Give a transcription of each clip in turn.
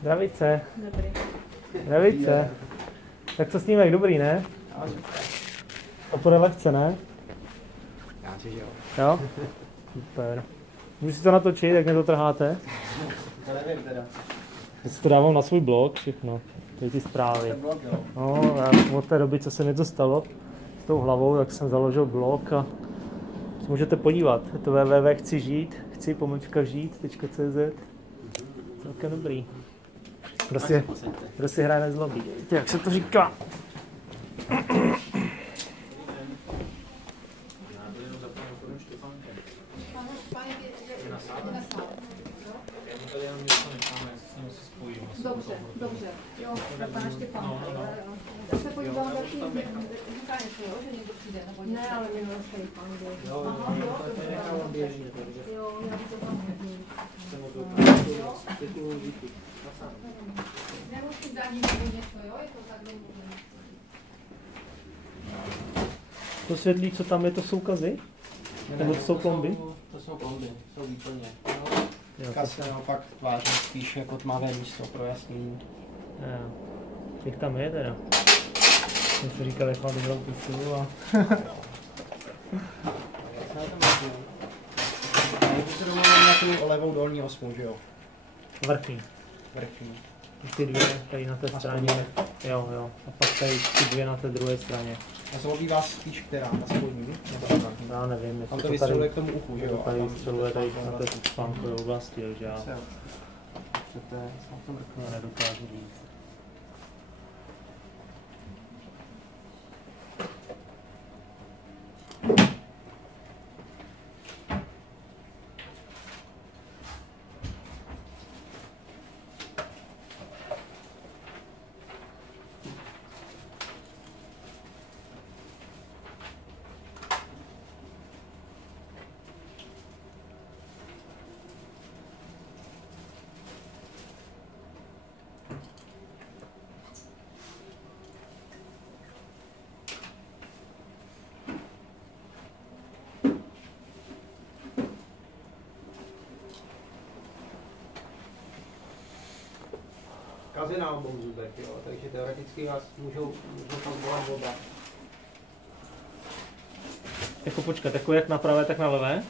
Zdravice. Dobrý. Zdravice. Tak co snímek, dobrý, ne? To půjde lehce, ne? Já si, že jo. Jo? Super. Můžu si to natočit, jak mě to trháte? To nevím teda. Já si to dávám na svůj blog, všechno. Tady ty zprávy. Ten blog, jo. No, já od té doby, co se mi to stalo s tou hlavou, tak jsem založil blog a si můžete podívat. Je to www.chci-žít.cz. Celkem dobrý. Kdo si hraje nezlobí. Víte, jak se to říká? Dobře, dobře. Jo, pro pana Štěpánka. Já se podívám další říkání, jo, že někdo přijde nebo něco. Ne, ale minulý Štěpán byl. Aha, jo, dobře. Jo, já bych to tam hodně. Nebo si zadní nebo něco, jo, je to tak dlouho. To světlí, co tam je, to jsou ukazy? Nebo to jsou plomby? To jsou plomby, jsou výplně. Jo, Teďka se naopak tváří spíš jako tmavé místo pro jasný. jo. Jak tam je teda? Jsem si říkal, jak mám dobrou picu a... Když se domluvím na tu levou dolní osmu, že jo? Vrchní. Vrchní. Ty dvě tady na té straně. Jo, jo. A pak tady ty dvě na té druhé straně. A zlobí vás spíš která? Na spodní? Nebo na vrchní? Já nevím, Tam jestli to to vystřeluje tady, k tomu uchu, že to jo? tady vystřeluje tady na té spánkové oblasti, takže já To je snad to vrchní. to nedokážu říct. Kazy na obou zubech, jo, takže teoreticky vás můžou tam volat oba. Jako počkat, jako jak na pravé, tak na levé?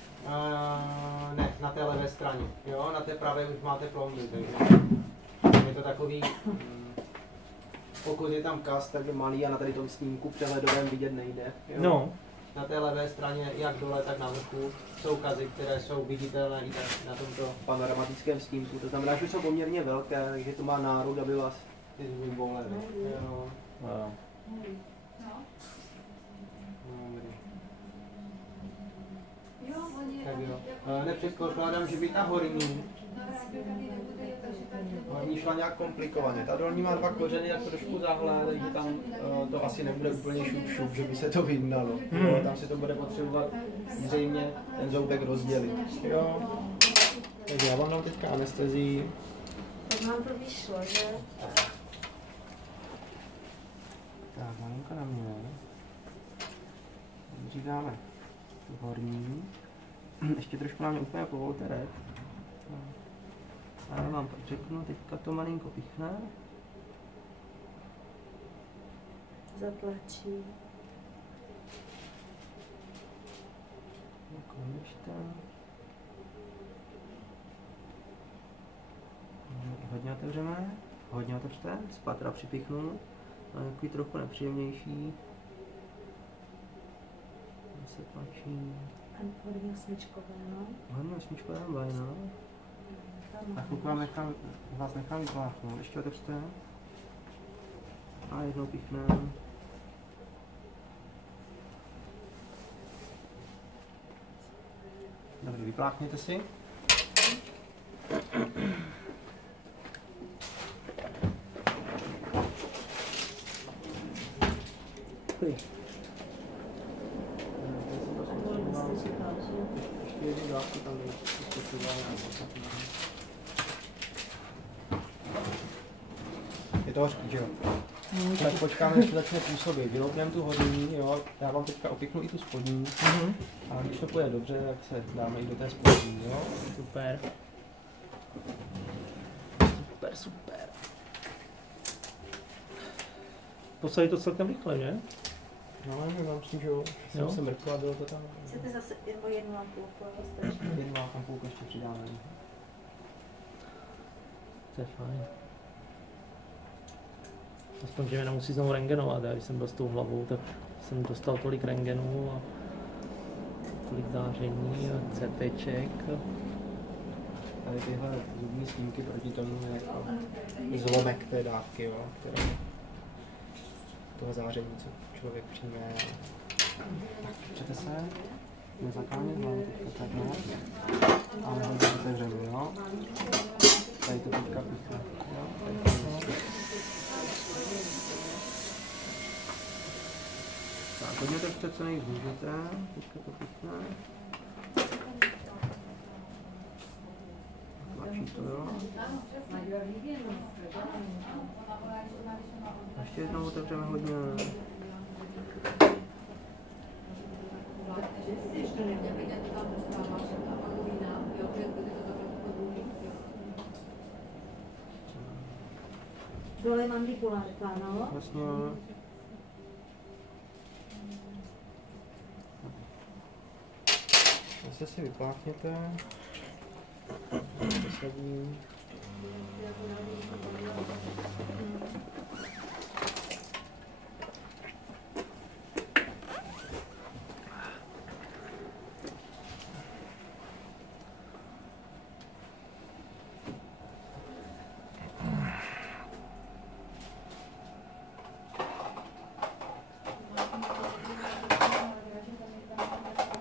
Ne, na té levé straně, jo, na té pravé už máte plomby, takže je to takový, pokud je tam kas, tak je malý a na tady tom snímku přehledovém vidět nejde, jo. No. Na té levé straně, jak dole, tak na vrchu, jsou kazy, které jsou viditelné i tak na tomto panoramatickém snímku. To znamená, že jsou poměrně velké, takže to má národ, aby vás ty zuby bolely. Jo. No. Tak jo. Nepředpokládám, že by ta horní šla nějak komplikovaně. Ta dolní má dva kořeny jak trošku zahlé, takže tam to asi nebude úplně šup, že by se to vyndalo. Tam se to bude potřebovat zřejmě ten zoubek rozdělit. Jo. Takže já vám dám teďka anestezii. Tak nám to vyšlo, že? Tak, malinko na mě. Říkáme tu horní. Ještě trošku na mě úplně povolterek. A já vám to řeknu, teďka to malinko pichne. Zatlačí. Konečte. Hodně otevřeme. Hodně otevřte. Z patra připichnu. A takový trochu nepříjemnější. Se tlačí. Hodně osmičkové, no. Hodně osmičkové no. Tak koukám, vás nechám vypláchnout. Ještě otevřte. A jednou pichneme. Dobře, vypláchněte si. Je to hořký, že jo? Tak počkáme, než to začne působit. Vyloupneme tu horní, jo, já vám teďka opichnu i tu spodní. A když to půjde dobře, tak se dáme i do té spodní, jo? Super. super. Posadí to celkem rychle, že? No, já myslím, že jo. Jsem se mrkla, bylo to tam. Chcete zase jednu lampu, stačí. Jednu lampu ještě přidáme. To je fajn. Aspoň, že mě nemusí znovu rengenovat. Já když jsem byl s tou hlavou, tak jsem dostal tolik rengenů a tolik záření a CTček. Tady tyhle zubní snímky proti tomu je jako zlomek té dávky, jo, které toho záření, co člověk přijme. Tak, přijďte se, nezakánět hlavu teďka takhle, ale hodně otevřeme, jo. Tady to teďka píchne, jo. Tak, hodně to co nejvíc můžete, teďka to píchne. Tlačí to, jo. Ještě jednou otevřeme hodně. Dole mandibulárka, no? Vlastně. Zase si vypláchněte. Posadím.